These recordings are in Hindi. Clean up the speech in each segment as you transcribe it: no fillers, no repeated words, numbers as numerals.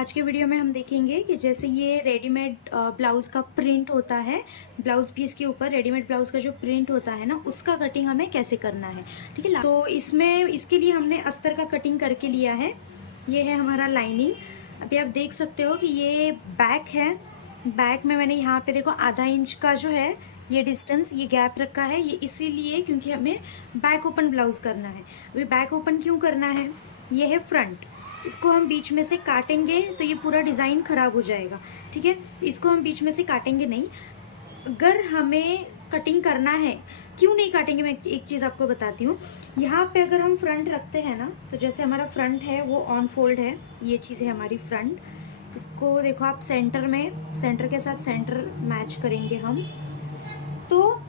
आज के वीडियो में हम देखेंगे कि जैसे ये रेडीमेड ब्लाउज़ का प्रिंट होता है, ब्लाउज़ पीस के ऊपर रेडीमेड ब्लाउज़ का जो प्रिंट होता है ना, उसका कटिंग हमें कैसे करना है। ठीक है, तो इसमें इसके लिए हमने अस्तर का कटिंग करके लिया है। ये है हमारा लाइनिंग। अभी आप देख सकते हो कि ये बैक है। बैक में मैंने यहाँ पे देखो आधा इंच का जो है ये डिस्टेंस, ये गैप रखा है। ये इसीलिए क्योंकि हमें बैक ओपन ब्लाउज़ करना है। अभी बैक ओपन क्यों करना है, ये है फ्रंट। इसको हम बीच में से काटेंगे तो ये पूरा डिज़ाइन ख़राब हो जाएगा। ठीक है, इसको हम बीच में से काटेंगे नहीं। अगर हमें कटिंग करना है, क्यों नहीं काटेंगे, मैं एक चीज़ आपको बताती हूँ। यहाँ पे अगर हम फ्रंट रखते हैं ना, तो जैसे हमारा फ्रंट है वो ऑन फोल्ड है, ये चीज़ है हमारी फ्रंट। इसको देखो आप सेंटर में, सेंटर के साथ सेंटर मैच करेंगे हम, तो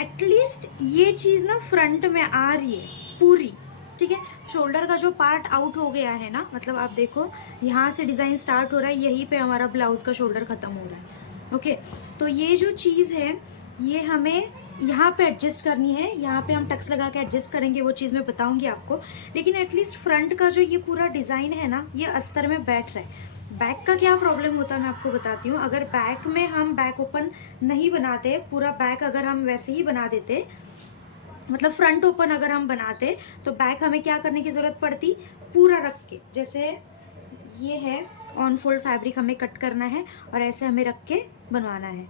एटलीस्ट ये चीज़ ना फ्रंट में आ रही है पूरी। ठीक है, शोल्डर का जो पार्ट आउट हो गया है ना, मतलब आप देखो यहाँ से डिज़ाइन स्टार्ट हो रहा है, यहीं पे हमारा ब्लाउज़ का शोल्डर ख़त्म हो रहा है। ओके, तो ये जो चीज़ है ये हमें यहाँ पे एडजस्ट करनी है। यहाँ पे हम टक्स लगा के एडजस्ट करेंगे, वो चीज़ मैं बताऊंगी आपको। लेकिन एटलीस्ट फ्रंट का जो ये पूरा डिज़ाइन है ना, ये अस्तर में बैठ रहा है। बैक का क्या प्रॉब्लम होता है मैं आपको बताती हूँ। अगर बैक में हम बैक ओपन नहीं बनाते, पूरा बैक अगर हम वैसे ही बना देते, मतलब फ्रंट ओपन अगर हम बनाते, तो बैक हमें क्या करने की ज़रूरत पड़ती, पूरा रख के, जैसे ये है ऑन फोल्ड फैब्रिक हमें कट करना है और ऐसे हमें रख के बनवाना है।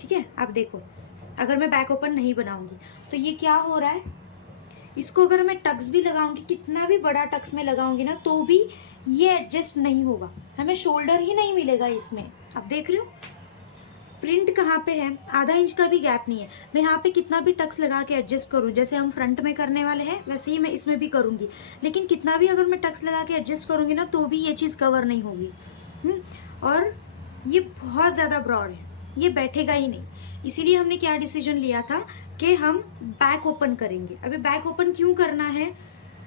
ठीक है, आप देखो अगर मैं बैक ओपन नहीं बनाऊंगी तो ये क्या हो रहा है, इसको अगर मैं टक्स भी लगाऊंगी, कितना भी बड़ा टक्स में लगाऊंगी ना, तो भी ये एडजस्ट नहीं होगा, हमें शोल्डर ही नहीं मिलेगा इसमें। आप देख रहे हो प्रिंट कहाँ पे है, आधा इंच का भी गैप नहीं है। मैं यहाँ पे कितना भी टक्स लगा के एडजस्ट करूँ, जैसे हम फ्रंट में करने वाले हैं वैसे ही मैं इसमें भी करूँगी, लेकिन कितना भी अगर मैं टक्स लगा के एडजस्ट करूँगी ना, तो भी ये चीज़ कवर नहीं होगी। और ये बहुत ज़्यादा ब्रॉड है, ये बैठेगा ही नहीं। इसीलिए हमने क्या डिसीजन लिया था कि हम बैक ओपन करेंगे। अभी बैक ओपन क्यों करना है,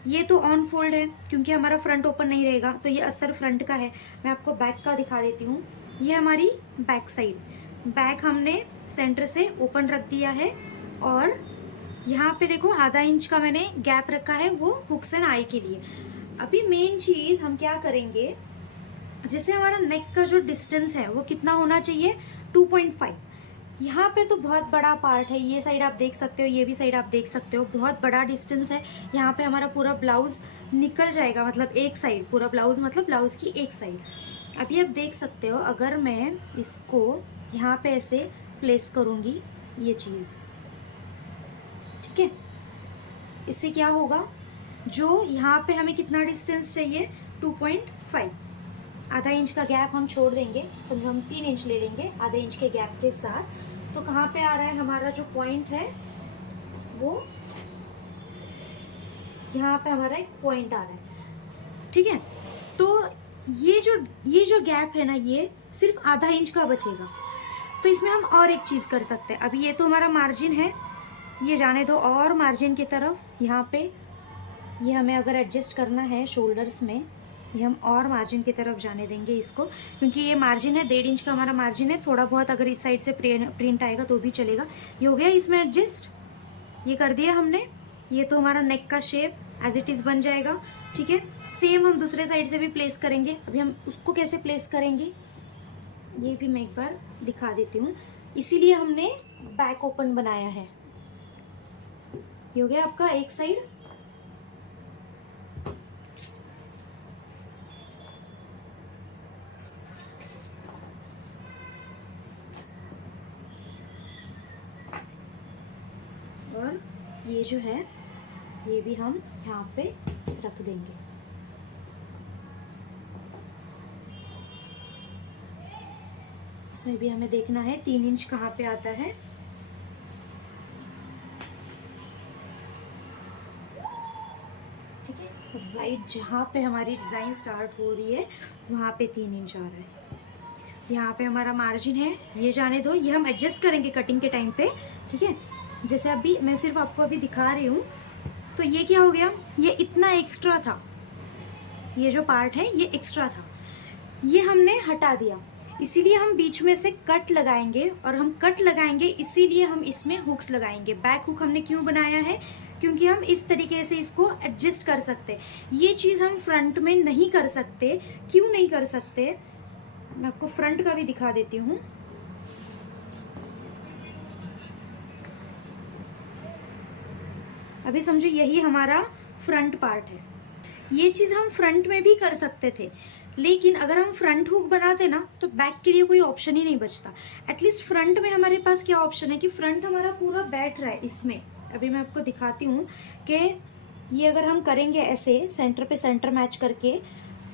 ये तो ऑन फोल्ड है क्योंकि हमारा फ्रंट ओपन नहीं रहेगा, तो ये अस्तर फ्रंट का है। मैं आपको बैक का दिखा देती हूँ। ये हमारी बैक साइड, बैक हमने सेंटर से ओपन रख दिया है और यहाँ पे देखो आधा इंच का मैंने गैप रखा है, वो हुक्स एंड आई के लिए। अभी मेन चीज़ हम क्या करेंगे, जैसे हमारा नेक का जो डिस्टेंस है वो कितना होना चाहिए, 2.5। यहाँ पे तो बहुत बड़ा पार्ट है, ये साइड आप देख सकते हो, ये भी साइड आप देख सकते हो, बहुत बड़ा डिस्टेंस है। यहाँ पे हमारा पूरा ब्लाउज निकल जाएगा, मतलब एक साइड, पूरा ब्लाउज मतलब ब्लाउज की एक साइड। अभी आप देख सकते हो, अगर मैं इसको यहाँ पे ऐसे प्लेस करूँगी, ये चीज़, ठीक है, इससे क्या होगा, जो यहाँ पे हमें कितना डिस्टेंस चाहिए, 2.5। आधा इंच का गैप हम छोड़ देंगे, समझो हम 3 इंच ले लेंगे आधे इंच के गैप के साथ। तो कहाँ पे आ रहा है हमारा जो पॉइंट है, वो यहाँ पे हमारा एक पॉइंट आ रहा है। ठीक है, तो ये जो गैप है ना, ये सिर्फ आधा इंच का बचेगा। तो इसमें हम और एक चीज़ कर सकते हैं। अभी ये तो हमारा मार्जिन है, ये जाने दो, और मार्जिन की तरफ यहाँ पे ये हमें अगर एडजस्ट करना है शोल्डर्स में, ये हम और मार्जिन की तरफ जाने देंगे इसको, क्योंकि ये मार्जिन है 1.5 इंच का हमारा मार्जिन है। थोड़ा बहुत अगर इस साइड से प्रिंट आएगा तो भी चलेगा। ये हो गया इसमें एडजस्ट, ये कर दिया हमने। ये तो हमारा नेक का शेप एज इट इज़ बन जाएगा। ठीक है, सेम हम दूसरे साइड से भी प्लेस करेंगे। अभी हम उसको कैसे प्लेस करेंगे, ये भी मैं एक बार दिखा देती हूँ। इसीलिए हमने बैक ओपन बनाया है। ये हो गया आपका एक साइड, और ये जो है ये भी हम यहाँ पे रख देंगे। इसमें भी हमें देखना है 3 इंच कहाँ पे आता है। ठीक है, राइट जहाँ पे हमारी डिज़ाइन स्टार्ट हो रही है वहाँ पे 3 इंच आ रहा है। यहाँ पे हमारा मार्जिन है, ये जाने दो, ये हम एडजस्ट करेंगे कटिंग के टाइम पे। ठीक है, जैसे अभी मैं सिर्फ आपको अभी दिखा रही हूँ। तो ये क्या हो गया, ये इतना एक्स्ट्रा था, ये जो पार्ट है ये एक्स्ट्रा था, ये हमने हटा दिया। इसीलिए हम बीच में से कट लगाएंगे, और हम कट लगाएंगे इसीलिए हम इसमें हुक्स लगाएंगे। बैक हुक हमने क्यों बनाया है, क्योंकि हम इस तरीके से इसको एडजस्ट कर सकते हैं। ये चीज़ हम फ्रंट में नहीं कर सकते। क्यों नहीं कर सकते, मैं आपको फ्रंट का भी दिखा देती हूँ। अभी समझो यही हमारा फ्रंट पार्ट है। ये चीज़ हम फ्रंट में भी कर सकते थे, लेकिन अगर हम फ्रंट हुक बनाते ना तो बैक के लिए कोई ऑप्शन ही नहीं बचता। एटलीस्ट फ्रंट में हमारे पास क्या ऑप्शन है कि फ्रंट हमारा पूरा बैठ रहा है इसमें। अभी मैं आपको दिखाती हूँ कि ये अगर हम करेंगे ऐसे सेंटर पे सेंटर मैच करके,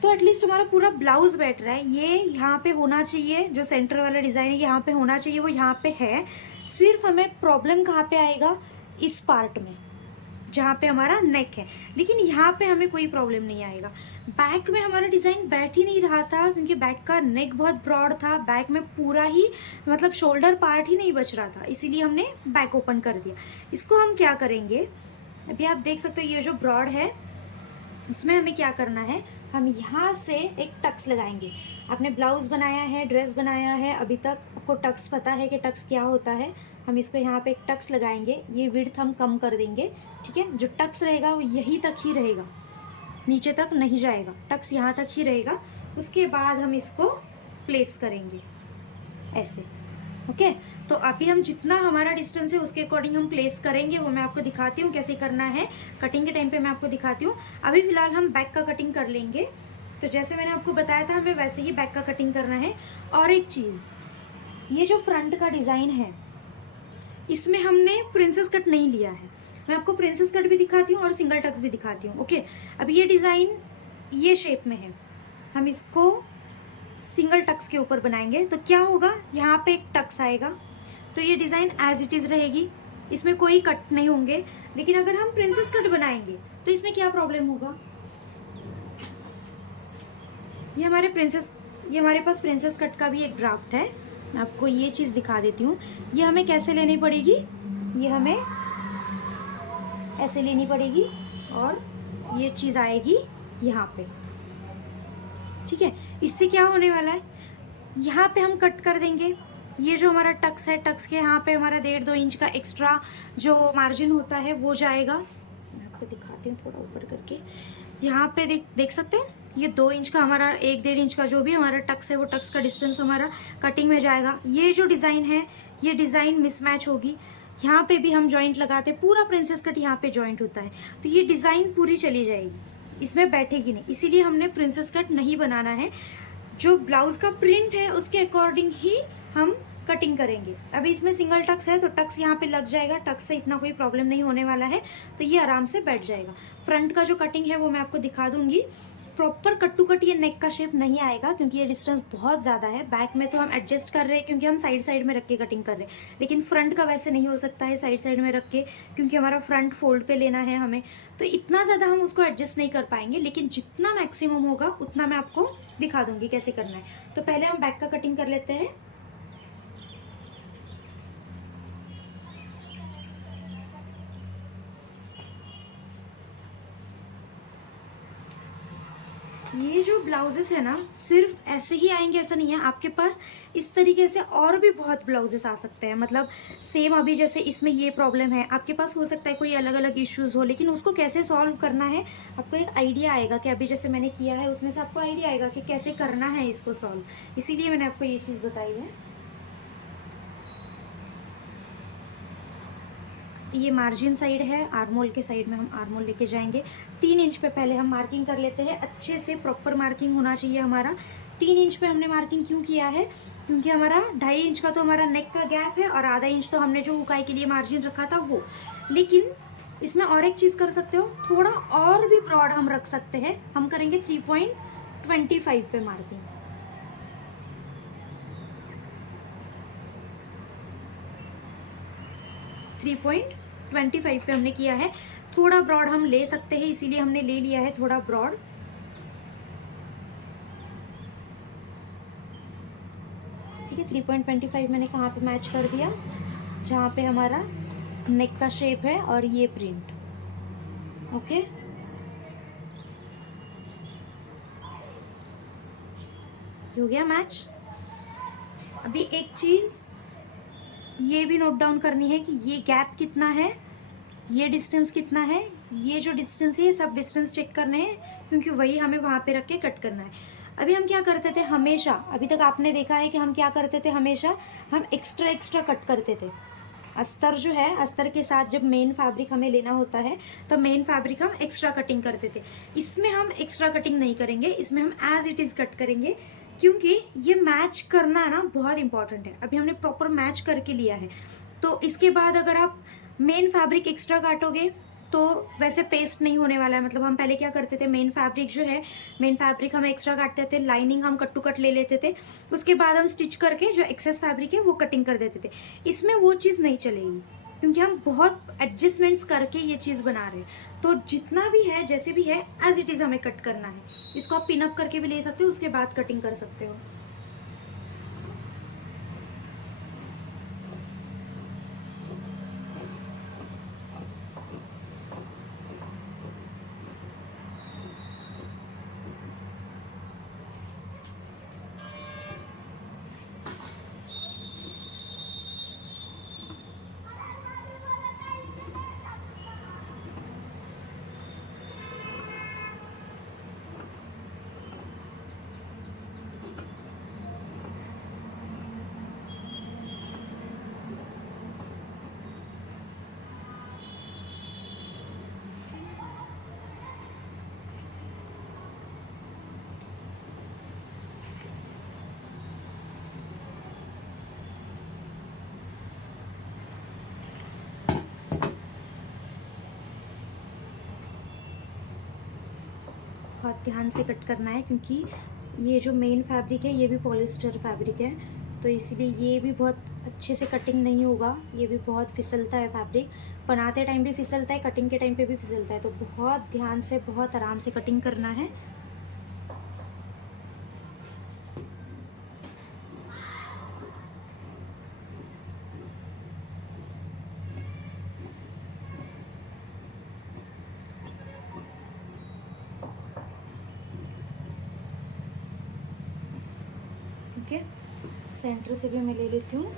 तो एटलीस्ट हमारा पूरा ब्लाउज बैठ रहा है। ये यहाँ पे होना चाहिए, जो सेंटर वाला डिज़ाइन है यहाँ पे होना चाहिए, वो यहाँ पे है। सिर्फ हमें प्रॉब्लम कहाँ पे आएगा, इस पार्ट में जहाँ पे हमारा नेक है, लेकिन यहाँ पे हमें कोई प्रॉब्लम नहीं आएगा। बैक में हमारा डिज़ाइन बैठ ही नहीं रहा था क्योंकि बैक का नेक बहुत ब्रॉड था। बैक में पूरा ही मतलब शोल्डर पार्ट ही नहीं बच रहा था, इसीलिए हमने बैक ओपन कर दिया। इसको हम क्या करेंगे, अभी आप देख सकते हो ये जो ब्रॉड है इसमें हमें क्या करना है, हम यहाँ से एक टक्स लगाएंगे। आपने ब्लाउज बनाया है, ड्रेस बनाया है, अभी तक आपको टक्स पता है कि टक्स क्या होता है। हम इसको यहाँ पे एक टक्स लगाएंगे, ये विड्थ हम कम कर देंगे, ठीक है। जो टक्स रहेगा वो यहीं तक ही रहेगा, नीचे तक नहीं जाएगा, टक्स यहाँ तक ही रहेगा। उसके बाद हम इसको प्लेस करेंगे ऐसे, ओके। तो अभी हम जितना हमारा डिस्टेंस है उसके अकॉर्डिंग हम प्लेस करेंगे, वो मैं आपको दिखाती हूँ कैसे करना है। कटिंग के टाइम पे मैं आपको दिखाती हूँ। अभी फिलहाल हम बैक का कटिंग कर लेंगे। तो जैसे मैंने आपको बताया था हमें वैसे ही बैक का कटिंग करना है। और एक चीज़, ये जो फ्रंट का डिज़ाइन है इसमें हमने प्रिंसेस कट नहीं लिया है। मैं आपको प्रिंसेस कट भी दिखाती हूँ और सिंगल टक्स भी दिखाती हूँ, ओके। अब ये डिज़ाइन ये शेप में है, हम इसको सिंगल टक्स के ऊपर बनाएंगे। तो क्या होगा, यहाँ पे एक टक्स आएगा, तो ये डिज़ाइन एज इट इज़ रहेगी, इसमें कोई कट नहीं होंगे। लेकिन अगर हम प्रिंसेस कट बनाएंगे तो इसमें क्या प्रॉब्लम होगा, ये हमारे पास प्रिंसेस कट का भी एक ड्राफ्ट है। मैं आपको ये चीज़ दिखा देती हूँ। ये हमें कैसे लेनी पड़ेगी, ये हमें ऐसे लेनी पड़ेगी और ये चीज़ आएगी यहाँ पे, ठीक है। इससे क्या होने वाला है, यहाँ पे हम कट कर देंगे। ये जो हमारा टक्स है, टक्स के यहाँ पे हमारा 1.5-2 इंच का एक्स्ट्रा जो मार्जिन होता है वो जाएगा। मैं आपको दिखाती हूँ थोड़ा ऊपर करके, यहाँ पे देख सकते हो, ये 2 इंच का हमारा 1-1.5 इंच का जो भी हमारा टक्स है वो टक्स का डिस्टेंस हमारा कटिंग में जाएगा। ये जो डिज़ाइन है ये डिज़ाइन मिसमैच होगी। यहाँ पे भी हम जॉइंट लगाते, पूरा प्रिंसेस कट यहाँ पे जॉइंट होता है, तो ये डिज़ाइन पूरी चली जाएगी, इसमें बैठेगी नहीं। इसीलिए हमने प्रिंसेस कट नहीं बनाना है। जो ब्लाउज का प्रिंट है उसके अकॉर्डिंग ही हम कटिंग करेंगे। अभी इसमें सिंगल टक्स है तो टक्स यहाँ पे लग जाएगा, टक्स से इतना कोई प्रॉब्लम नहीं होने वाला है, तो ये आराम से बैठ जाएगा। फ्रंट का जो कटिंग है वो मैं आपको दिखा दूंगी। प्रॉपर कट टू कट ये नेक का शेप नहीं आएगा क्योंकि ये डिस्टेंस बहुत ज़्यादा है। बैक में तो हम एडजस्ट कर रहे हैं क्योंकि हम साइड साइड में रख के कटिंग कर रहे हैं, लेकिन फ्रंट का वैसे नहीं हो सकता है साइड साइड में रख के, क्योंकि हमारा फ्रंट फोल्ड पे लेना है हमें, तो इतना ज़्यादा हम उसको एडजस्ट नहीं कर पाएंगे। लेकिन जितना मैक्सिमम होगा उतना मैं आपको दिखा दूंगी कैसे करना है। तो पहले हम बैक का कटिंग कर लेते हैं। ये जो ब्लाउजेस है ना सिर्फ ऐसे ही आएंगे ऐसा नहीं है, आपके पास इस तरीके से और भी बहुत ब्लाउजेस आ सकते हैं। मतलब सेम अभी जैसे इसमें ये प्रॉब्लम है, आपके पास हो सकता है कोई अलग अलग इश्यूज हो, लेकिन उसको कैसे सॉल्व करना है आपको एक आइडिया आएगा कि अभी जैसे मैंने किया है उसमें से आपको आइडिया आएगा कि कैसे करना है इसको सॉल्व। इसीलिए मैंने आपको ये चीज़ बताई है। ये मार्जिन साइड है, आर्मोल के साइड में हम आर्मोल लेके जाएंगे। 3 इंच पे पहले हम मार्किंग कर लेते हैं, अच्छे से प्रॉपर मार्किंग होना चाहिए हमारा। 3 इंच पे हमने मार्किंग क्यों किया है, क्योंकि हमारा 2.5 इंच का तो हमारा नेक का गैप है और आधा इंच तो हमने जो हुकाई के लिए मार्जिन रखा था वो। लेकिन इसमें और एक चीज़ कर सकते हो, थोड़ा और भी ब्रॉड हम रख सकते हैं। हम करेंगे 3.25 पे मार्किंग। थ्री 3.25 पे हमने किया है। थोड़ा ब्रॉड हम ले सकते हैं, इसीलिए हमने ले लिया है थोड़ा ब्रॉड। ठीक है, 3.25 मैंने कहाँ पे मैच कर दिया, जहाँ पे हमारा नेक का शेप है और ये प्रिंट, ओके। हो गया मैच। अभी एक चीज़ ये भी नोट डाउन करनी है कि ये गैप कितना है ये डिस्टेंस कितना है, ये जो डिस्टेंस है ये सब डिस्टेंस चेक करने हैं, क्योंकि वही हमें वहाँ पे रख के कट करना है। अभी हम क्या करते थे हमेशा, अभी तक आपने देखा है कि हम क्या करते थे, हमेशा हम एक्स्ट्रा कट करते थे। अस्तर जो है, अस्तर के साथ जब मेन फैब्रिक हमें लेना होता है तब मेन फैब्रिक हम एक्स्ट्रा कटिंग करते थे। इसमें हम एक्स्ट्रा कटिंग नहीं करेंगे, इसमें हम एज इट इज़ कट करेंगे, क्योंकि ये मैच करना ना बहुत इंपॉर्टेंट है। अभी हमने प्रॉपर मैच करके लिया है, तो इसके बाद अगर आप मेन फैब्रिक एक्स्ट्रा काटोगे तो वैसे पेस्ट नहीं होने वाला है। मतलब हम पहले क्या करते थे, मेन फैब्रिक जो है, मेन फैब्रिक हम एक्स्ट्रा काटते थे, लाइनिंग हम कट टू कट ले लेते थे, उसके बाद हम स्टिच करके जो एक्सेस फैब्रिक है वो कटिंग कर देते थे। इसमें वो चीज़ नहीं चलेगी, क्योंकि हम बहुत एडजस्टमेंट्स करके ये चीज़ बना रहे हैं। तो जितना भी है, जैसे भी है, एज इट इज़ हमें कट करना है। इसको आप पिन अप करके भी ले सकते हो, उसके बाद कटिंग कर सकते हो। बहुत ध्यान से कट करना है, क्योंकि ये जो मेन फैब्रिक है ये भी पॉलिस्टर फैब्रिक है, तो इसलिए ये भी बहुत अच्छे से कटिंग नहीं होगा। ये भी बहुत फिसलता है फैब्रिक, बनाते टाइम भी फिसलता है, कटिंग के टाइम पे भी फिसलता है। तो बहुत ध्यान से, बहुत आराम से कटिंग करना है। ओके, सेंटर से भी मैं ले लेती हूँ।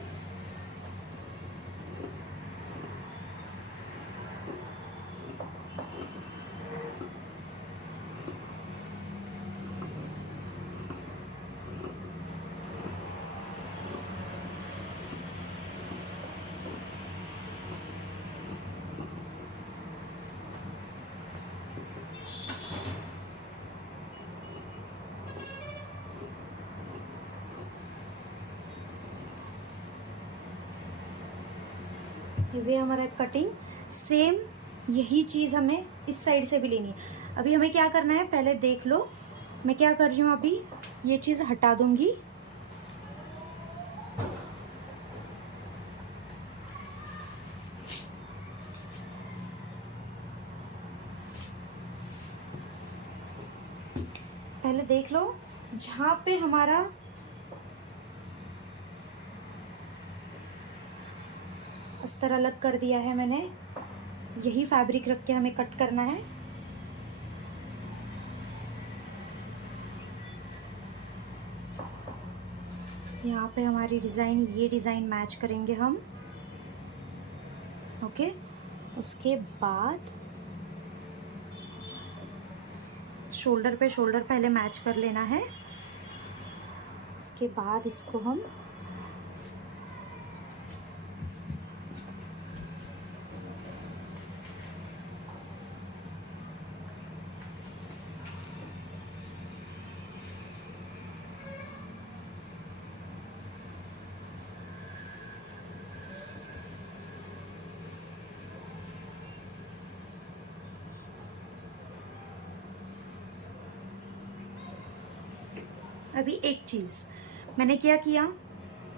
ये हमारा कटिंग सेम, यही चीज़ हमें इस साइड से भी लेनी है। अभी हमें क्या करना है, पहले देख लो मैं क्या कर रही हूँ। अभी ये चीज़ हटा दूंगी, पहले देख लो जहाँ पे हमारा अस्तर अलग कर दिया है मैंने, यही फैब्रिक रख के हमें कट करना है। यहाँ पे हमारी डिज़ाइन, ये डिज़ाइन मैच करेंगे हम। ओके, उसके बाद शोल्डर पे शोल्डर पहले मैच कर लेना है, उसके बाद इसको हम अभी एक चीज़ मैंने क्या किया,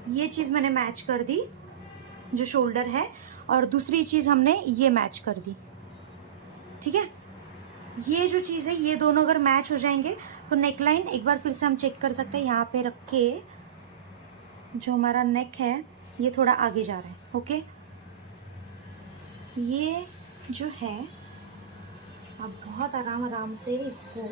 ये चीज़ मैंने मैच कर दी जो शोल्डर है, और दूसरी चीज़ हमने ये मैच कर दी। ठीक है, ये जो चीज़ है, ये दोनों अगर मैच हो जाएंगे तो नेकलाइन एक बार फिर से हम चेक कर सकते हैं। यहाँ पे रख के जो हमारा नेक है ये थोड़ा आगे जा रहा है। ओके, ये जो है आप बहुत आराम आराम से इसको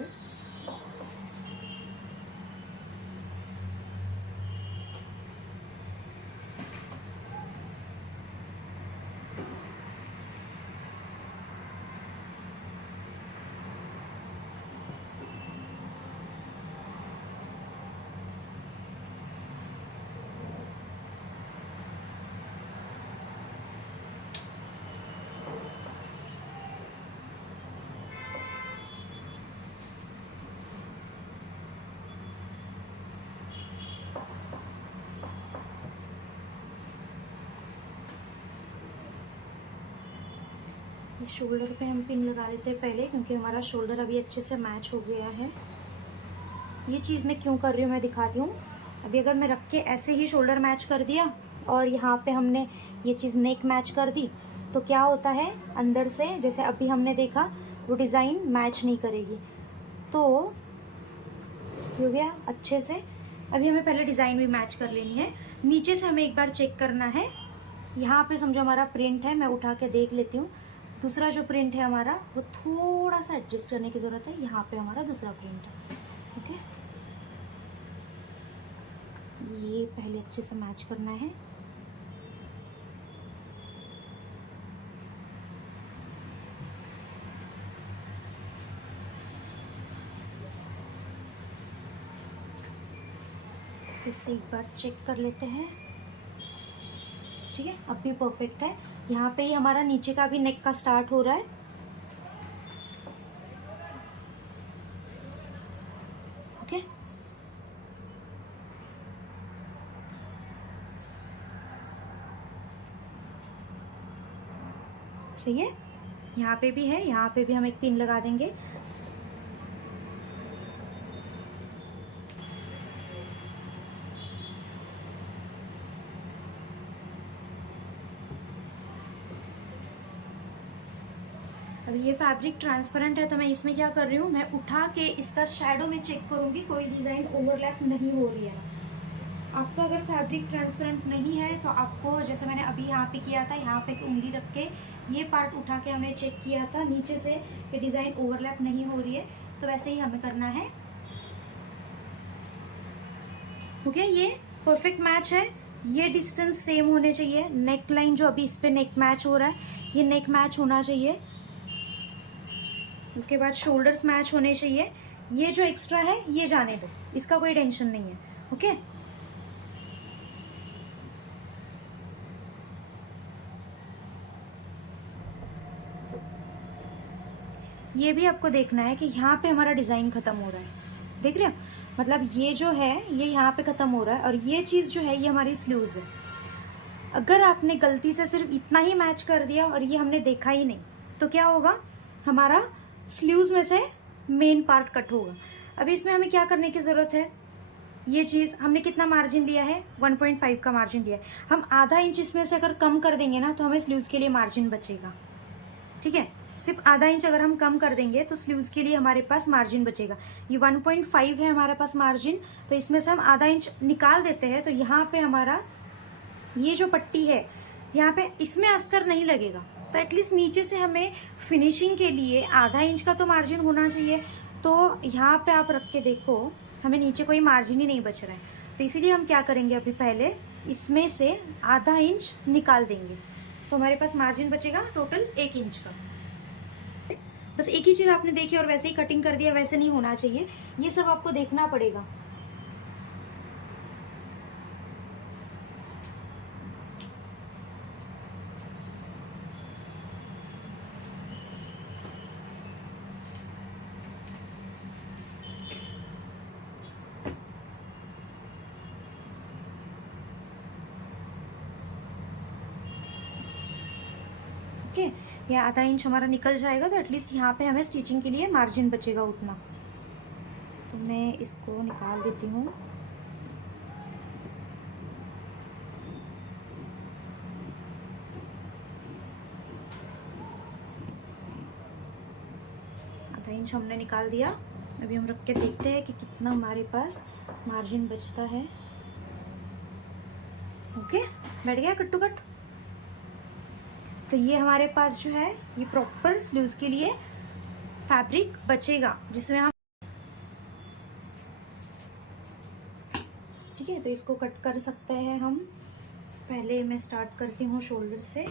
इस शोल्डर पे हम पिन लगा लेते हैं पहले, क्योंकि हमारा शोल्डर अभी अच्छे से मैच हो गया है। ये चीज़ मैं क्यों कर रही हूँ मैं दिखाती हूँ। अभी अगर मैं रख के ऐसे ही शोल्डर मैच कर दिया और यहाँ पे हमने ये चीज़ नेक मैच कर दी, तो क्या होता है अंदर से, जैसे अभी हमने देखा, वो डिज़ाइन मैच नहीं करेगी। तो हो गया अच्छे से। अभी हमें पहले डिज़ाइन भी मैच कर लेनी है। नीचे से हमें एक बार चेक करना है। यहाँ पे समझो हमारा प्रिंट है, मैं उठा के देख लेती हूँ। दूसरा जो प्रिंट है हमारा, वो थोड़ा सा एडजस्ट करने की ज़रूरत है। यहाँ पे हमारा दूसरा प्रिंट है। ओके, ये पहले अच्छे से मैच करना है। फिर से एक बार चेक कर लेते हैं। ठीक है, अब भी परफेक्ट है। यहाँ पे ही हमारा नीचे का भी नेक का स्टार्ट हो रहा है। ओके, सही है। यहाँ पे भी है, यहाँ पे भी हम एक पिन लगा देंगे। अब ये फैब्रिक ट्रांसपेरेंट है, तो मैं इसमें क्या कर रही हूँ, मैं उठा के इसका शैडो में चेक करूँगी कोई डिज़ाइन ओवरलैप नहीं हो रही है। आपका अगर फैब्रिक ट्रांसपेरेंट नहीं है तो आपको, जैसे मैंने अभी यहाँ पे किया था, यहाँ पे उंगली रख के ये पार्ट उठा के हमने चेक किया था नीचे से कि डिज़ाइन ओवरलैप नहीं हो रही है, तो वैसे ही हमें करना है। ओके, ये परफेक्ट मैच है। ये डिस्टेंस सेम होने चाहिए। नेक लाइन जो अभी इस पे नेक मैच हो रहा है, ये नेक मैच होना चाहिए। उसके बाद शोल्डर्स मैच होने चाहिए। ये जो एक्स्ट्रा है ये जाने दो, इसका कोई टेंशन नहीं है। ओके, ये भी आपको देखना है कि यहाँ पे हमारा डिज़ाइन ख़त्म हो रहा है। देख रहे हो, मतलब ये जो है ये यहाँ पे ख़त्म हो रहा है, और ये चीज़ जो है ये हमारी स्लीव्स है। अगर आपने गलती से सिर्फ इतना ही मैच कर दिया और ये हमने देखा ही नहीं, तो क्या होगा, हमारा स्लीव्स में से मेन पार्ट कट होगा। अभी इसमें हमें क्या करने की ज़रूरत है, ये चीज़ हमने कितना मार्जिन लिया है, 1.5 का मार्जिन लिया है। हम आधा इंच इसमें से अगर कम कर देंगे ना, तो हमें स्लीव्स के लिए मार्जिन बचेगा। ठीक है, सिर्फ आधा इंच अगर हम कम कर देंगे तो स्लीव्स के लिए हमारे पास मार्जिन बचेगा। ये 1.5 है हमारे पास मार्जिन, तो इसमें से हम आधा इंच निकाल देते हैं। तो यहाँ पे हमारा ये जो पट्टी है, यहाँ पे इसमें अस्तर नहीं लगेगा, तो एटलीस्ट नीचे से हमें फिनिशिंग के लिए आधा इंच का तो मार्जिन होना चाहिए। तो यहाँ पे आप रख के देखो, हमें नीचे कोई मार्जिन ही नहीं बच रहा है। तो इसीलिए हम क्या करेंगे, अभी पहले इसमें से आधा इंच निकाल देंगे, तो हमारे पास मार्जिन बचेगा टोटल 1 इंच का। बस एक ही चीज़ आपने देखी और वैसे ही कटिंग कर दिया, वैसे नहीं होना चाहिए। ये सब आपको देखना पड़ेगा। ओके, ये आधा इंच हमारा निकल जाएगा, तो एटलीस्ट यहाँ पे हमें स्टिचिंग के लिए मार्जिन बचेगा उतना। तो मैं इसको निकाल देती हूँ। आधा इंच हमने निकाल दिया। अभी हम रख के देखते हैं कि कितना हमारे पास मार्जिन बचता है। ओके, बैठ गया कट टू कट। तो ये हमारे पास जो है ये प्रॉपर स्लीव्स के लिए फैब्रिक बचेगा, जिसमें हम, ठीक है, तो इसको कट कर सकते हैं हम। पहले मैं स्टार्ट करती हूँ शोल्डर से।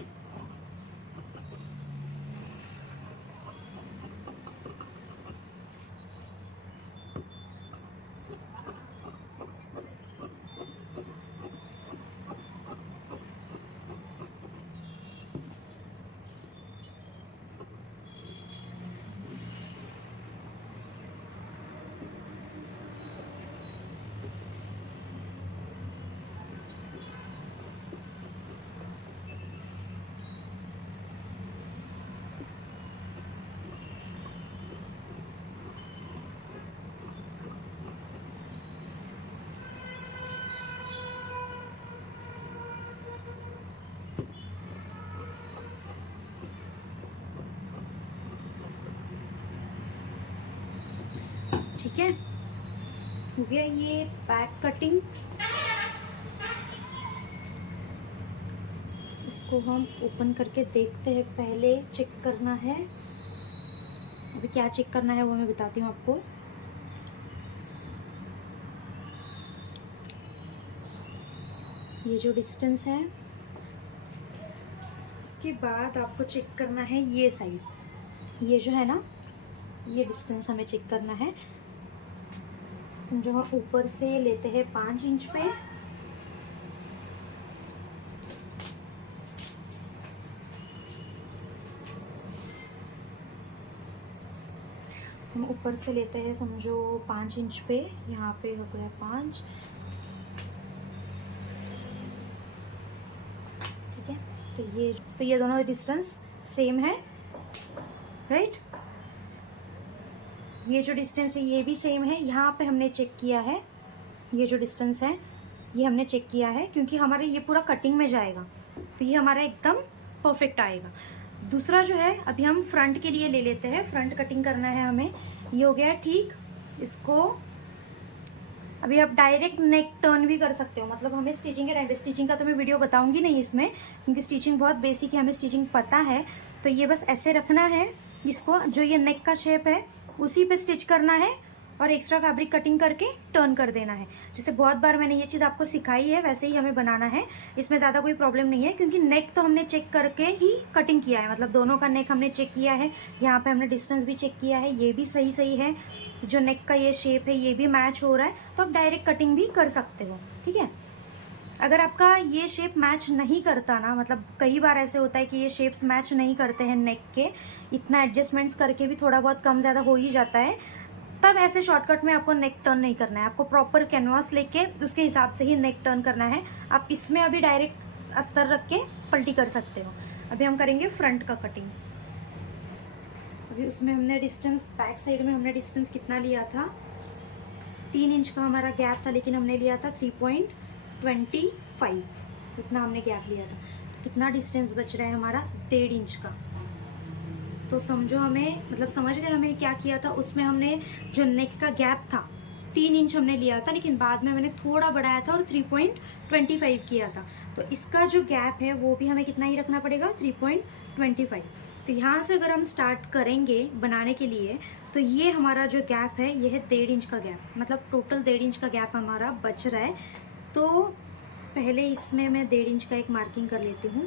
ठीक है, हो गया ये बैक कटिंग। इसको हम ओपन करके देखते हैं, पहले चेक करना है। अभी क्या चेक करना है वो मैं बताती हूँ आपको। ये जो डिस्टेंस है, इसके बाद आपको चेक करना है ये साइड, ये जो है ना, ये डिस्टेंस हमें चेक करना है। जो हम ऊपर से लेते हैं 5 इंच पे, हम ऊपर से लेते हैं समझो 5 इंच पे, यहाँ पे हो गया 5, ठीक है। तो ये दोनों डिस्टेंस सेम है, राइट। ये जो डिस्टेंस है ये भी सेम है। यहाँ पे हमने चेक किया है, ये जो डिस्टेंस है ये हमने चेक किया है, क्योंकि हमारे ये पूरा कटिंग में जाएगा, तो ये हमारा एकदम परफेक्ट आएगा। दूसरा जो है, अभी हम फ्रंट के लिए ले लेते हैं, फ्रंट कटिंग करना है हमें। ये हो गया ठीक। इसको अभी आप डायरेक्ट नेक टर्न भी कर सकते हो, मतलब हमें स्टिचिंग के टाइम पे, स्टिचिंग का तो मैं वीडियो बताऊंगी नहीं इसमें, क्योंकि स्टिचिंग बहुत बेसिक है, हमें स्टिचिंग पता है। तो ये बस ऐसे रखना है इसको, जो ये नेक का शेप है उसी पे स्टिच करना है, और एक्स्ट्रा फैब्रिक कटिंग करके टर्न कर देना है। जैसे बहुत बार मैंने ये चीज़ आपको सिखाई है, वैसे ही हमें बनाना है। इसमें ज़्यादा कोई प्रॉब्लम नहीं है, क्योंकि नेक तो हमने चेक करके ही कटिंग किया है, मतलब दोनों का नेक हमने चेक किया है। यहाँ पे हमने डिस्टेंस भी चेक किया है, ये भी सही है, जो नेक का ये शेप है ये भी मैच हो रहा है, तो आप डायरेक्ट कटिंग भी कर सकते हो, ठीक है। अगर आपका ये शेप मैच नहीं करता ना, मतलब कई बार ऐसे होता है कि ये शेप्स मैच नहीं करते हैं नेक के, इतना एडजस्टमेंट्स करके भी थोड़ा बहुत कम ज़्यादा हो ही जाता है, तब ऐसे शॉर्टकट में आपको नेक टर्न नहीं करना है। आपको प्रॉपर कैनवास लेके उसके हिसाब से ही नेक टर्न करना है। आप इसमें अभी डायरेक्ट अस्तर रख के पलटी कर सकते हो। अभी हम करेंगे फ्रंट का कटिंग। अभी उसमें हमने डिस्टेंस, बैक साइड में हमने डिस्टेंस कितना लिया था, 3 इंच का हमारा गैप था, लेकिन हमने लिया था 3.25, इतना हमने गैप लिया था। तो कितना डिस्टेंस बच रहा है हमारा, 1.5 इंच का। तो समझो हमें, मतलब समझ गए हमें क्या किया था। उसमें हमने जो नेक का गैप था 3 इंच हमने लिया था, लेकिन बाद में मैंने थोड़ा बढ़ाया था और 3.25 किया था। तो इसका जो गैप है वो भी हमें कितना ही रखना पड़ेगा, 3.25। तो यहाँ से अगर हम स्टार्ट करेंगे बनाने के लिए, तो ये हमारा जो गैप है ये है 1.5 इंच का गैप, मतलब टोटल 1.5 इंच का गैप हमारा बच रहा है। तो पहले इसमें मैं 1.5 इंच का एक मार्किंग कर लेती हूँ।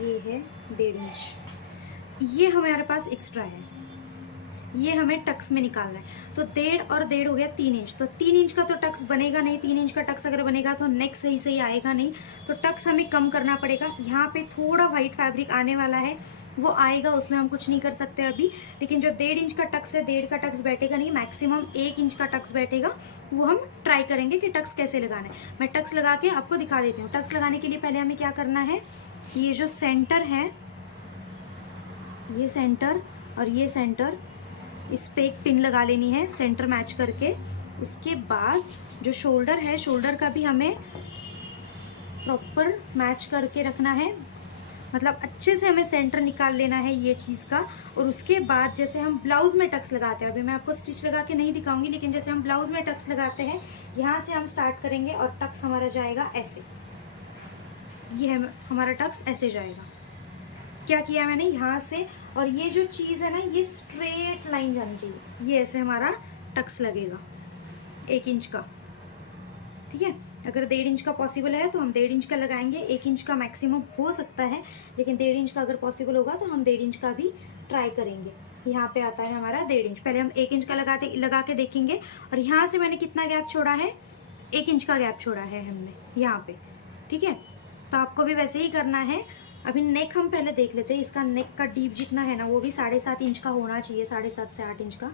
ये है 1.5 इंच, ये हमारे पास एक्स्ट्रा है, ये हमें टक्स में निकालना है। तो 1.5 और 1.5 हो गया 3 इंच। तो 3 इंच का तो टक्स बनेगा नहीं, 3 इंच का टक्स अगर बनेगा तो नेक सही आएगा नहीं, तो टक्स हमें कम करना पड़ेगा। यहाँ पे थोड़ा वाइट फैब्रिक आने वाला है, वो आएगा, उसमें हम कुछ नहीं कर सकते अभी। लेकिन जो 1.5 इंच का टक्स है, 1.5 का टक्स बैठेगा नहीं, मैक्सिमम 1 इंच का टक्स बैठेगा। वो हम ट्राई करेंगे कि टक्स कैसे लगाना है। मैं टक्स लगा के आपको दिखा देती हूँ। टक्स लगाने के लिए पहले हमें क्या करना है, ये जो सेंटर है, ये सेंटर और ये सेंटर, इस पे एक पिन लगा लेनी है सेंटर मैच करके। उसके बाद जो शोल्डर है, शोल्डर का भी हमें प्रॉपर मैच करके रखना है, मतलब अच्छे से हमें सेंटर निकाल लेना है ये चीज़ का। और उसके बाद जैसे हम ब्लाउज में टक्स लगाते हैं, अभी मैं आपको स्टिच लगा के नहीं दिखाऊंगी, लेकिन जैसे हम ब्लाउज में टक्स लगाते हैं, यहाँ से हम स्टार्ट करेंगे और टक्स हमारा जाएगा ऐसे, ये हमारा टक्स ऐसे जाएगा। क्या किया मैंने, यहाँ से, और ये जो चीज़ है ना, ये स्ट्रेट लाइन जानी चाहिए, ये ऐसे हमारा टक्स लगेगा 1 इंच का, ठीक है। अगर 1.5 इंच का पॉसिबल है तो हम 1.5 इंच का लगाएंगे, 1 इंच का मैक्सिमम हो सकता है, लेकिन 1.5 इंच का अगर पॉसिबल होगा तो हम 1.5 इंच का भी ट्राई करेंगे। यहाँ पे आता है हमारा 1.5 इंच। पहले हम 1 इंच का लगा के देखेंगे, और यहाँ से मैंने कितना गैप छोड़ा है, 1 इंच का गैप छोड़ा है हमने यहाँ पे, ठीक है। तो आपको भी वैसे ही करना है। अभी नेक हम पहले देख लेते हैं, इसका नेक का डीप जितना है ना, वो भी 7.5 इंच का होना चाहिए, 7.5 से 8 इंच का,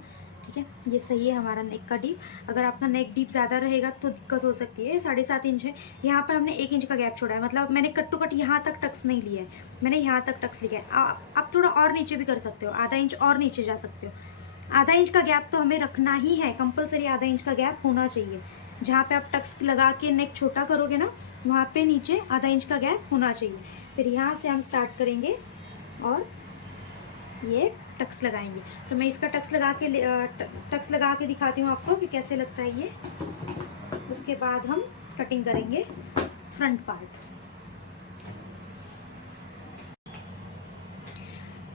ठीक है। ये सही है हमारा नेक का डीप। अगर आपका नेक डीप ज़्यादा रहेगा तो दिक्कत हो सकती है। 7.5 इंच है, यहाँ पे हमने 1 इंच का गैप छोड़ा है, मतलब मैंने कट टू कट यहाँ तक टक्स नहीं लिया है, मैंने यहाँ तक टक्स लिया है। आप थोड़ा और नीचे भी कर सकते हो, आधा इंच और नीचे जा सकते हो। आधा इंच का गैप तो हमें रखना ही है, कंपलसरी आधा इंच का गैप होना चाहिए। जहाँ पे आप टक्स लगा के नेक छोटा करोगे ना, वहाँ पे नीचे आधा इंच का गैप होना चाहिए। फिर यहाँ से हम स्टार्ट करेंगे और ये टक्स लगाएंगे। तो मैं इसका टक्स लगा के दिखाती हूँ आपको कि कैसे लगता है ये। उसके बाद हम कटिंग करेंगे फ्रंट पार्ट।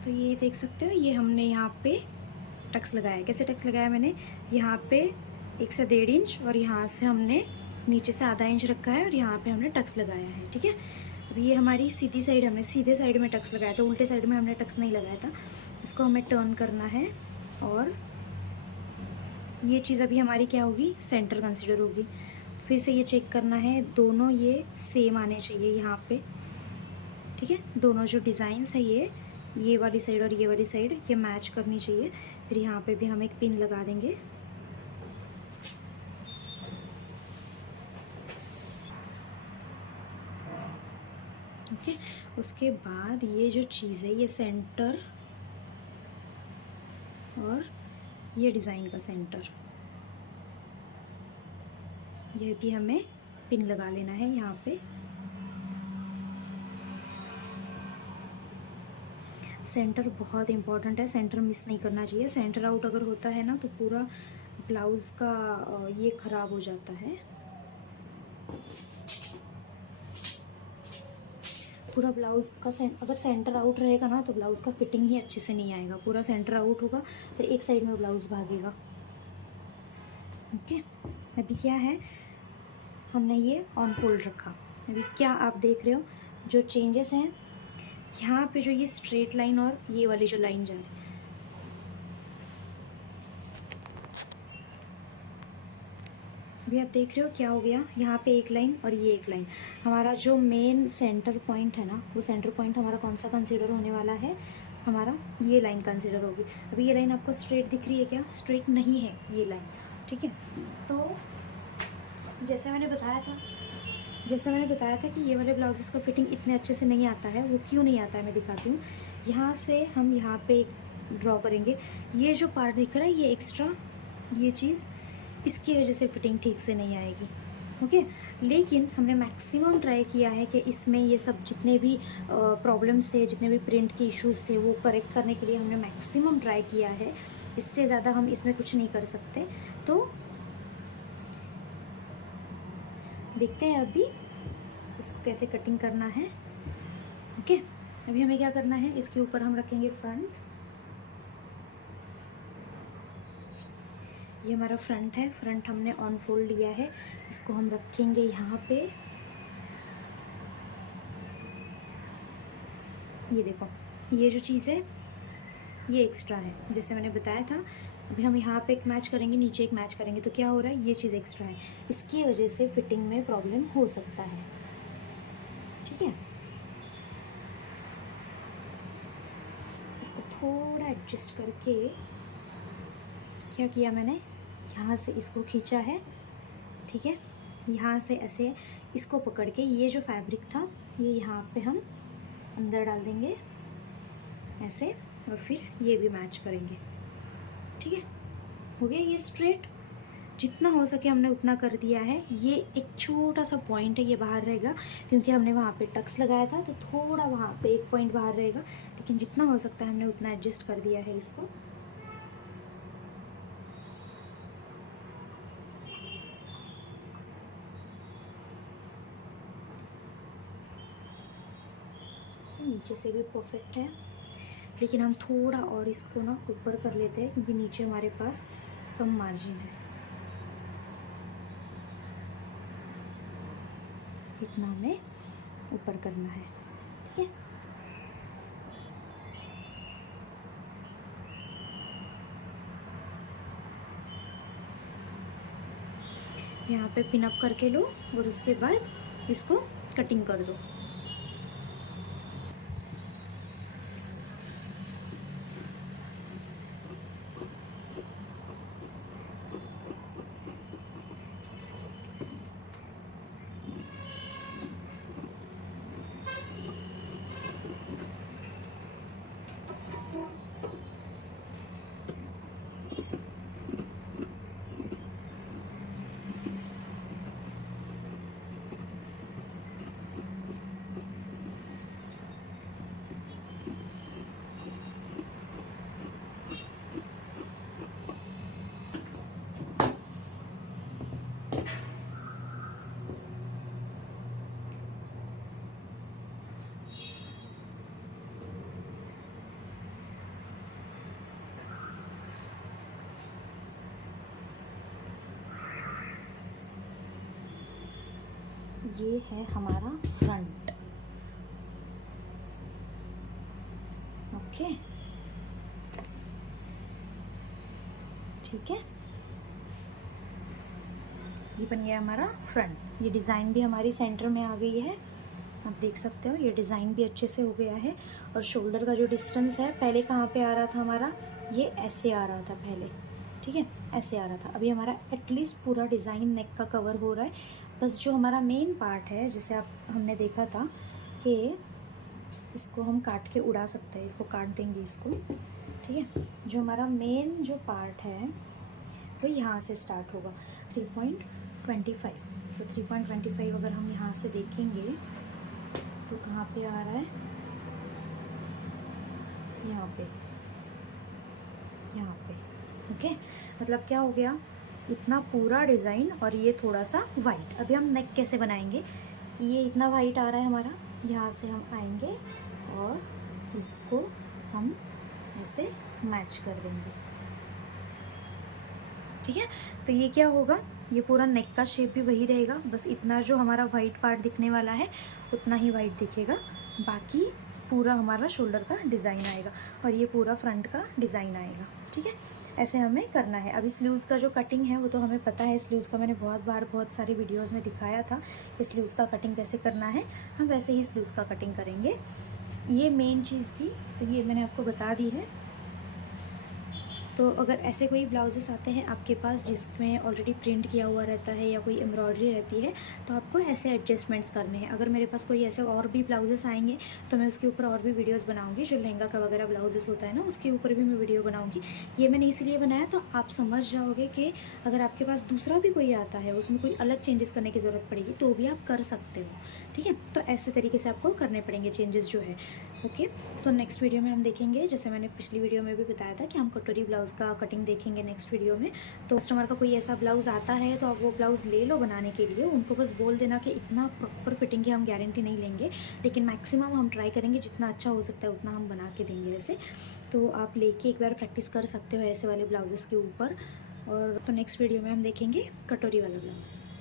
तो ये देख सकते हो, ये हमने यहाँ पे टक्स लगाया। कैसे टक्स लगाया मैंने, यहाँ पे 1 से 1.5 इंच और यहाँ से हमने नीचे से आधा इंच रखा है और यहाँ पे हमने टक्स लगाया है। ठीक है, अभी ये हमारी सीधी साइड, हमने सीधे साइड में टक्स लगाया था, उल्टे साइड में हमने टक्स नहीं लगाया था। इसको हमें टर्न करना है और ये चीज़ अभी हमारी क्या होगी, सेंटर कंसिडर होगी। फिर से ये चेक करना है, दोनों ये सेम आने चाहिए यहाँ पे। ठीक है, दोनों जो डिज़ाइंस है ये वाली साइड और ये वाली साइड ये मैच करनी चाहिए। फिर यहाँ पे भी हम एक पिन लगा देंगे। ओके, उसके बाद ये जो चीज़ है, ये सेंटर और ये डिज़ाइन का सेंटर, ये भी हमें पिन लगा लेना है यहाँ पे। सेंटर बहुत इम्पॉर्टेंट है, सेंटर मिस नहीं करना चाहिए। सेंटर आउट अगर होता है ना तो पूरा ब्लाउज़ का ये ख़राब हो जाता है। पूरा ब्लाउज़ का अगर सेंटर आउट रहेगा ना तो ब्लाउज़ का फिटिंग ही अच्छे से नहीं आएगा। पूरा सेंटर आउट होगा तो एक साइड में ब्लाउज़ भागेगा। ओके, अभी क्या है, हमने ये ऑन फोल्ड रखा। अभी क्या आप देख रहे हो, जो चेंजेस हैं यहाँ पे, जो ये स्ट्रेट लाइन और ये वाली जो लाइन जा रही है, अभी आप देख रहे हो क्या हो गया, यहाँ पे एक लाइन और ये एक लाइन। हमारा जो मेन सेंटर पॉइंट है ना, वो सेंटर पॉइंट हमारा कौन सा कंसीडर होने वाला है, हमारा ये लाइन कंसीडर होगी। अभी ये लाइन आपको स्ट्रेट दिख रही है क्या, स्ट्रेट नहीं है ये लाइन। ठीक है, तो जैसे मैंने बताया था कि ये वाले ब्लाउजेस का फिटिंग इतने अच्छे से नहीं आता है। वो क्यों नहीं आता है मैं दिखाती हूँ। यहाँ से हम यहाँ पे एक ड्रॉ करेंगे, ये जो पार्ट दिख रहा है ये एक्स्ट्रा, ये चीज़, इसकी वजह से फिटिंग ठीक से नहीं आएगी। ओके, लेकिन हमने मैक्सिमम ट्राई किया है कि इसमें ये सब जितने भी प्रॉब्लम्स थे, जितने भी प्रिंट के इश्यूज़ थे, वो करेक्ट करने के लिए हमने मैक्सिमम ट्राई किया है। इससे ज़्यादा हम इसमें कुछ नहीं कर सकते। तो देखते हैं अभी इसको कैसे कटिंग करना है। ओके, अभी हमें क्या करना है, इसके ऊपर हम रखेंगे फ्रंट। ये हमारा फ्रंट है, फ्रंट हमने ऑन फोल्ड लिया है। इसको हम रखेंगे यहाँ पे। ये देखो, ये जो चीज़ है ये एक्स्ट्रा है, जैसे मैंने बताया था। अभी हम यहाँ पे एक मैच करेंगे, नीचे एक मैच करेंगे, तो क्या हो रहा है, ये चीज़ एक्स्ट्रा है, इसकी वजह से फिटिंग में प्रॉब्लम हो सकता है। ठीक है, इसको थोड़ा एडजस्ट करके क्या किया मैंने, यहाँ से इसको खींचा है। ठीक है, यहाँ से ऐसे इसको पकड़ के ये जो फैब्रिक था ये यहाँ पे हम अंदर डाल देंगे ऐसे, और फिर ये भी मैच करेंगे। ठीक है, हो गया ये स्ट्रेट। जितना हो सके हमने उतना कर दिया है। ये एक छोटा सा पॉइंट है, ये बाहर रहेगा क्योंकि हमने वहाँ पे टक्स लगाया था, तो थोड़ा वहाँ पे एक पॉइंट बाहर रहेगा, लेकिन जितना हो सकता है हमने उतना एडजस्ट कर दिया है इसको। नीचे से भी परफेक्ट है, लेकिन हम थोड़ा और इसको ना ऊपर कर लेते हैं क्योंकि नीचे हमारे पास कम मार्जिन है। इतना हमें ऊपर करना है। ठीक है, यहाँ पे पिन अप करके लो और उसके बाद इसको कटिंग कर दो। ये है हमारा फ्रंट। ओके, ठीक है, ये बन गया हमारा फ्रंट। ये डिज़ाइन भी हमारी सेंटर में आ गई है, आप देख सकते हो। ये डिज़ाइन भी अच्छे से हो गया है। और शोल्डर का जो डिस्टेंस है, पहले कहाँ पे आ रहा था हमारा, ये ऐसे आ रहा था पहले, ठीक है, ऐसे आ रहा था। अभी हमारा एटलीस्ट पूरा डिज़ाइन नेक का कवर हो रहा है। बस जो हमारा मेन पार्ट है, जैसे हमने देखा था कि इसको हम काट के उड़ा सकते हैं, इसको काट देंगे इसको, ठीक है। जो हमारा मेन जो पार्ट है वो यहाँ से स्टार्ट होगा 3.25। तो 3.25 अगर हम यहाँ से देखेंगे तो कहाँ पे आ रहा है, यहाँ पे, यहाँ पे। ओके, मतलब क्या हो गया, इतना पूरा डिज़ाइन और ये थोड़ा सा वाइट। अभी हम नेक कैसे बनाएंगे, ये इतना वाइट आ रहा है हमारा, यहाँ से हम आएंगे और इसको हम ऐसे मैच कर देंगे, ठीक है। तो ये क्या होगा, ये पूरा नेक का शेप भी वही रहेगा, बस इतना जो हमारा वाइट पार्ट दिखने वाला है उतना ही वाइट दिखेगा, बाकी पूरा हमारा शोल्डर का डिज़ाइन आएगा और ये पूरा फ्रंट का डिज़ाइन आएगा, ठीक है। ऐसे हमें करना है। अभी स्लीव्स का जो कटिंग है वो तो हमें पता है, स्लीव्स का मैंने बहुत बार बहुत सारी वीडियोस में दिखाया था कि स्लीव्स का कटिंग कैसे करना है। हम वैसे ही स्लीव्स का कटिंग करेंगे। ये मेन चीज़ थी, तो ये मैंने आपको बता दी है। तो अगर ऐसे कोई ब्लाउजेस आते हैं आपके पास जिसमें ऑलरेडी प्रिंट किया हुआ रहता है या कोई एम्ब्रॉयडरी रहती है, तो आपको ऐसे एडजस्टमेंट्स करने हैं। अगर मेरे पास कोई ऐसे और भी ब्लाउजेस आएंगे तो मैं उसके ऊपर और भी वीडियोस बनाऊंगी। जो लहंगा का वगैरह ब्लाउजेस होता है ना, उसके ऊपर भी मैं वीडियो बनाऊंगी। ये मैंने इसलिए बनाया तो आप समझ जाओगे कि अगर आपके पास दूसरा भी कोई आता है, उसमें कोई अलग चेंजेस करने की ज़रूरत पड़ेगी तो भी आप कर सकते हो, ठीक है। तो ऐसे तरीके से आपको करने पड़ेंगे चेंजेस जो है। ओके, सो नेक्स्ट वीडियो में हम देखेंगे, जैसे मैंने पिछली वीडियो में भी बताया था कि हम कटोरी ब्लाउज़ का कटिंग देखेंगे नेक्स्ट वीडियो में। तो कस्टमर का कोई ऐसा ब्लाउज़ आता है तो आप वो ब्लाउज़ ले लो बनाने के लिए, उनको बस बोल देना कि इतना प्रॉपर फिटिंग की हम गारंटी नहीं लेंगे, लेकिन मैक्सिमम हम ट्राई करेंगे, जितना अच्छा हो सकता है उतना हम बना के देंगे ऐसे। तो आप लेके एक बार प्रैक्टिस कर सकते हो ऐसे वाले ब्लाउजेस के ऊपर। और तो नेक्स्ट वीडियो में हम देखेंगे कटोरी वाला ब्लाउज़।